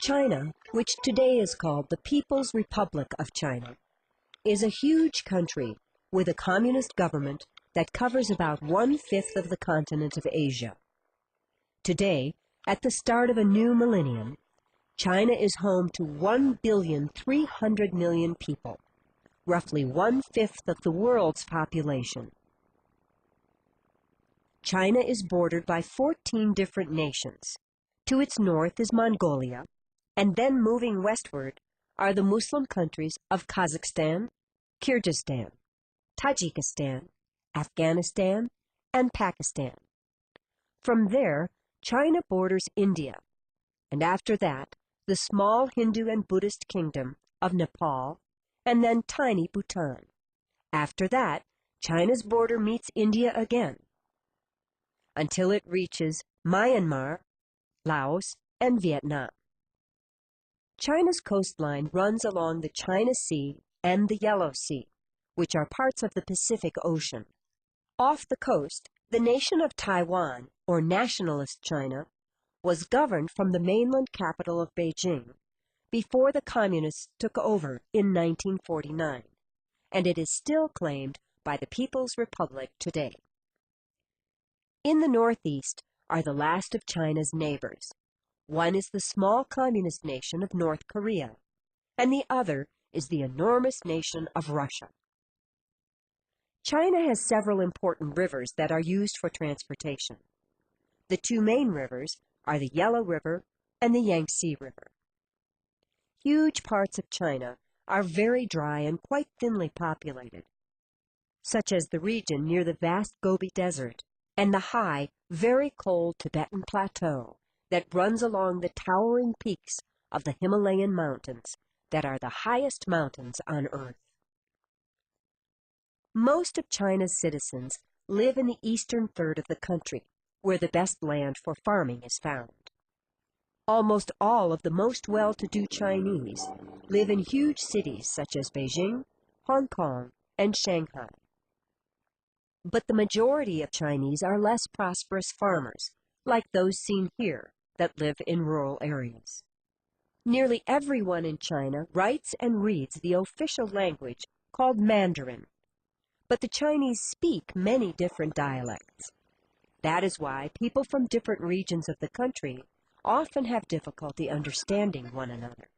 China, which today is called the People's Republic of China, is a huge country with a communist government that covers about 1/5 of the continent of Asia. Today, at the start of a new millennium, China is home to 1,300,000,000 people, roughly 1/5 of the world's population. China is bordered by 14 different nations. To its north is Mongolia, and then moving westward are the Muslim countries of Kazakhstan, Kyrgyzstan, Tajikistan, Afghanistan, and Pakistan. From there, China borders India, and after that, the small Hindu and Buddhist kingdom of Nepal, and then tiny Bhutan. After that, China's border meets India again, until it reaches Myanmar, Laos, and Vietnam. China's coastline runs along the China Sea and the Yellow Sea, which are parts of the Pacific Ocean. Off the coast, the nation of Taiwan, or Nationalist China, was governed from the mainland capital of Beijing before the Communists took over in 1949, and it is still claimed by the People's Republic today. In the northeast are the last of China's neighbors. One is the small communist nation of North Korea, and the other is the enormous nation of Russia. China has several important rivers that are used for transportation. The two main rivers are the Yellow River and the Yangtze River. Huge parts of China are very dry and quite thinly populated, such as the region near the vast Gobi Desert and the high, very cold Tibetan Plateau that runs along the towering peaks of the Himalayan mountains that are the highest mountains on Earth. Most of China's citizens live in the eastern third of the country, where the best land for farming is found. Almost all of the most well-to-do Chinese live in huge cities such as Beijing, Hong Kong, and Shanghai. But the majority of Chinese are less prosperous farmers, like those seen here, that live in rural areas. Nearly everyone in China writes and reads the official language called Mandarin, but the Chinese speak many different dialects. That is why people from different regions of the country often have difficulty understanding one another.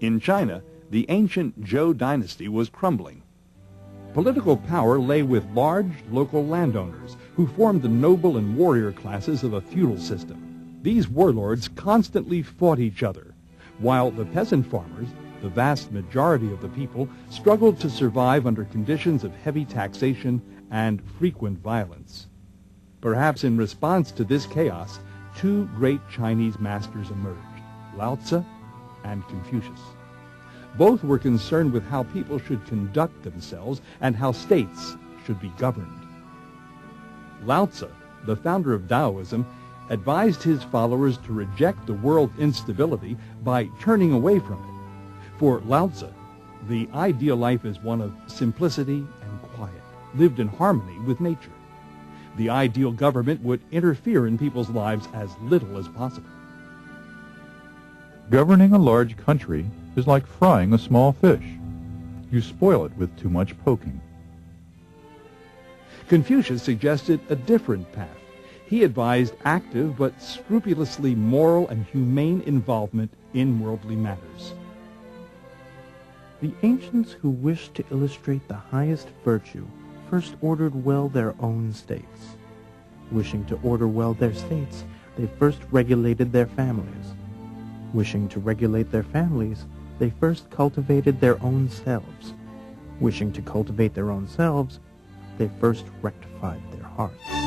In China, the ancient Zhou dynasty was crumbling. Political power lay with large local landowners who formed the noble and warrior classes of a feudal system. These warlords constantly fought each other, while the peasant farmers, the vast majority of the people, struggled to survive under conditions of heavy taxation and frequent violence. Perhaps in response to this chaos, two great Chinese masters emerged, Lao Tzu and Confucius. Both were concerned with how people should conduct themselves and how states should be governed. Lao Tzu, the founder of Taoism, advised his followers to reject the world instability by turning away from it. For Lao Tzu, the ideal life is one of simplicity and quiet, lived in harmony with nature. The ideal government would interfere in people's lives as little as possible. Governing a large country is like frying a small fish. You spoil it with too much poking. Confucius suggested a different path. He advised active but scrupulously moral and humane involvement in worldly matters. The ancients who wished to illustrate the highest virtue first ordered well their own states. Wishing to order well their states, they first regulated their families. Wishing to regulate their families, they first cultivated their own selves. Wishing to cultivate their own selves, they first rectified their hearts.